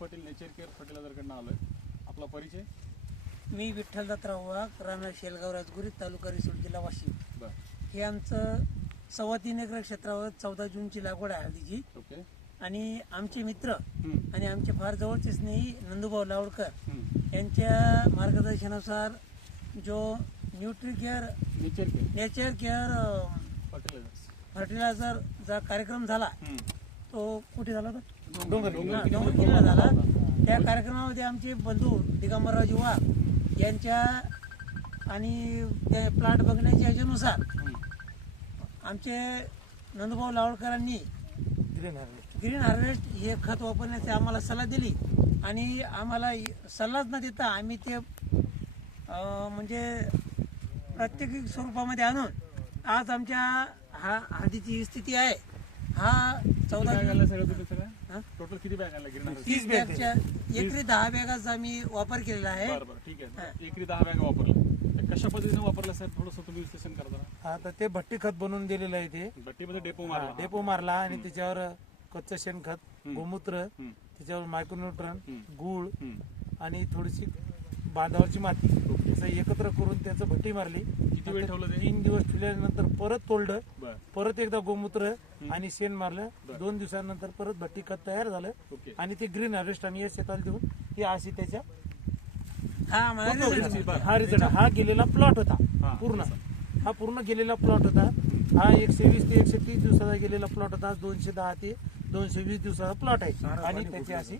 Patil nature care फर्टिलायझरकडनं आलोय. आपला परिचय? मी विठ्ठल दत्तराव वाघ, राहणार शेलगाव राजगुरी, तालुका रिसोड, जिल्हा वाशिम. बर. हे आमचं 3.25 एकर क्षेत्रावर 14 जूनची लागवड आहे हळदीची. ओके. आणि आमचे मित्र हम्म. आणि आमचे फार जवळचे स्नेही नंदूभाऊ लावडकर हम्म. यांच्या मार्गदर्शनानुसार जो न्यूट्रिकेअर नेचर केअर नेचर केअर फर्टिलायझरचा कार्यक्रम झाला, तो कुठे झाला होता? डोंगरकिल्ला झाला. त्या कार्यक्रमामध्ये आमचे बंधू दिगंबररावजी वाघ यांच्या आणि त्या प्लॉट बघण्याच्या ह्याच्यानुसार आमचे नंदूभाऊ लावडकरांनी ग्रीन हार्वेस्ट हे खत वापरण्याची आम्हाला सल्ला दिली. आणि आम्हाला सल्लाच न देता आम्ही ते म्हणजे प्रात्यक्षिक स्वरूपामध्ये आणून आज आमच्या हा हळदीची स्थिती आहे. हा 14 टोटल किती बॅग आणला? 30 बॅगच्या एकरी 10 बॅगाचा आम्ही वापर केलेला आहे. बरोबर, ठीक आहे. एकरी 10 बॅग वापरला. कशा पद्धतीने वापरला साहेब, थोडंसं तुम्ही विश्लेषण करता? आता ते भट्टी खत बनवून दिलेलं आहे. ते भट्टीमध्ये डेपो मारला आणि त्याच्यावर कच्चं शेणखत, गोमूत्र, त्याच्यावर मायक्रोन्यूट्रन, गूळ आणि थोडीशी बांधावरची माती असं एकत्र करून त्याचं भट्टी मारली. किती वेळ ठेवलं ते? 3 दिवस ठेवल्यानंतर परत तोडलं, बर. परत एकदा गोमूत्र आणि शेण मारलं. 2 दिवसानंतर परत भट्टी खत तयार झालं. ओके. आणि ते ग्रीन हार्वेस्ट आणि या शेताला देऊन ही अशी त्याच्या हा रिझल्ट. हा गेलेला प्लॉट हा. होता पूर्ण. हा पूर्ण गेलेला प्लॉट होता. हा 120 ते 130 दिवसाचा गेलेला प्लॉट होता. 210 ते 220 दिवसाचा प्लॉट आहे. आणि त्याची अशी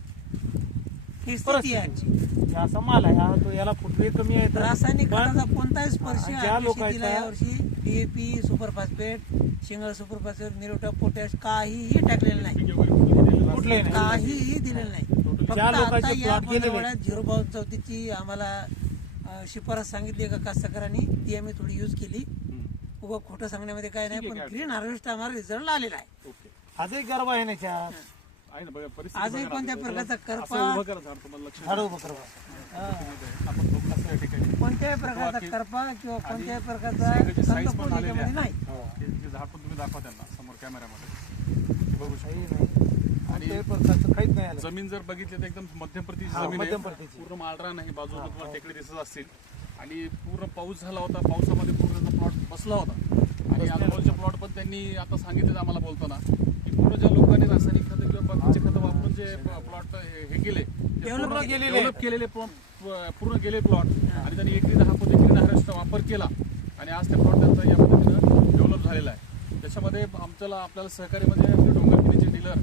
ही स्थिती आहे. असा माल आहे. हा तो याला फुटवे कमी आहे. रासायनिक खताचा कोणताही स्पर्श ज्या आपल्या लोकांचा- शेतीला यावर्षी डीएपी, सुपर फॉस्फेट, शिंगळ सुपर फॉस्फेट, निरोटा, पोटॅश काहीही टाकलेलं नाही, कुठलंही नाही. काहीही दिलेलं नाही. फक्त ज्या लोकांचे आता या plot गेलेले- पंधरवड्यात 0.34ची आम्हाला शिफारस सांगितली का कास्तकारांनी, ती आम्ही थोडी यूज केली. उगा खोटं सांगण्यामध्ये काय नाही, पण ग्रीन हार्वेस्ट आम्हाला रिझल्ट आलेला आहे. आजही गर्व आहे ना त्याच्यात. आहे ना, बघा परिस्थिती आजही बघा कोणत्या ना. प्रकारचा असं करपा, उभं करा झाड, तुम्हाला लक्ष झाड उभं करवा. आपण बघू कसं या ठिकाणी कोणत्याही प्रकारचा करपा किंवा कोणत्याही प्रकारचा शेंगाची साईज पण कंदपूर आलेली आहे. याच्यामध्ये नाही. हे झाड पण तुम्ही दाखवा त्यांना समोर कॅमेऱ्यामध्ये, बघू शकता. काही नाही, कोणत्याही प्रकारचं काहीच नाही आलं. जमीन जर बघितली तर एकदम मध्यम प्रतीची हा, जमीन मध्यम आहे. प्रतीची. पूर्ण माळरा नाही, बाजूला तुम्हाला टेकडे दिसत असतील. आणि पूर्ण पाऊस झाला होता, पावसामध्ये पूर्ण प्लॉट बसला होता. आणि आजूबाजूचे प्लॉट पण त्यांनी आता सांगितलं आम्हाला बोलताना की पूर्ण ज्या लोकांनी रासायनिक खतं किंवा बाकीचे खतं वापरून जे प्लॉट हे केले, डेव्हलप केलेले पूर्ण गेले प्लॉट, आणि त्यांनी एकरी 10 ग्रीन हार्वेस्ट वापर केला. आणि आज ते प्लॉट त्यांचा या पद्धतीनं डेव्हलप झालेला आहे. त्याच्यामध्ये आपल्याला सहकारी म्हणजे डोंगरकिल्लीचे डीलर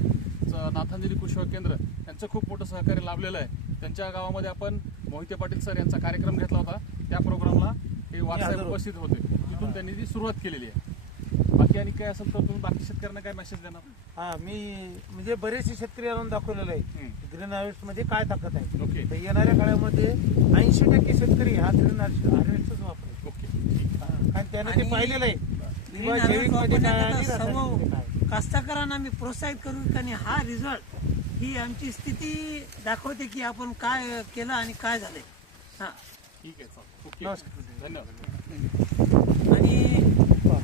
नाथांजली कृषी केंद्र यांचं खूप मोठं सहकार्य लाभलेलं आहे. त्यांच्या गावामध्ये आपण मोहिते पाटील सर यांचा कार्यक्रम घेतला होता. त्या प्रोग्रामला हे वाघसाहेब उपस्थित होते. तिथून त्यांनी ती सुरुवात केलेली आहे. बाकी आणि काय असेल तर तुम्ही बाकी शेतकऱ्यांना काय मेसेज देणार? हा, मी म्हणजे बरेचसे शेतकरी आणून दाखवलेलं आहे ग्रीन हार्वेस्ट मध्ये काय ताकद आहे. ओके. तर येणाऱ्या काळामध्ये 80% शेतकरी हा ग्रीन हार्वेस्टच वापरेल. ओके. आणि त्याने ते पाहिलेलं आहे. ग्रीन हार्वेस्ट मध्ये काय वापरण्याकरता आणि सर्व रासायनिकमध्ये काय. कास्तकारांना मी प्रोत्साहित करू आणि हा रिझल्ट ही आमची स्थिती दाखवते की आपण काय केलं आणि काय झालंय. हा, ठीक आहे, चालेल. ओके, नमस्कार. धन्यवाद. आणि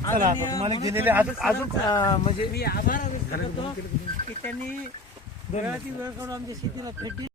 चला, आता तुम्हाला दिलेले अजून म्हणजे मी आभार व्यक्त करतो की त्यांनी वेळाची वेळ काढून आमच्या शेतीला भेट दिली.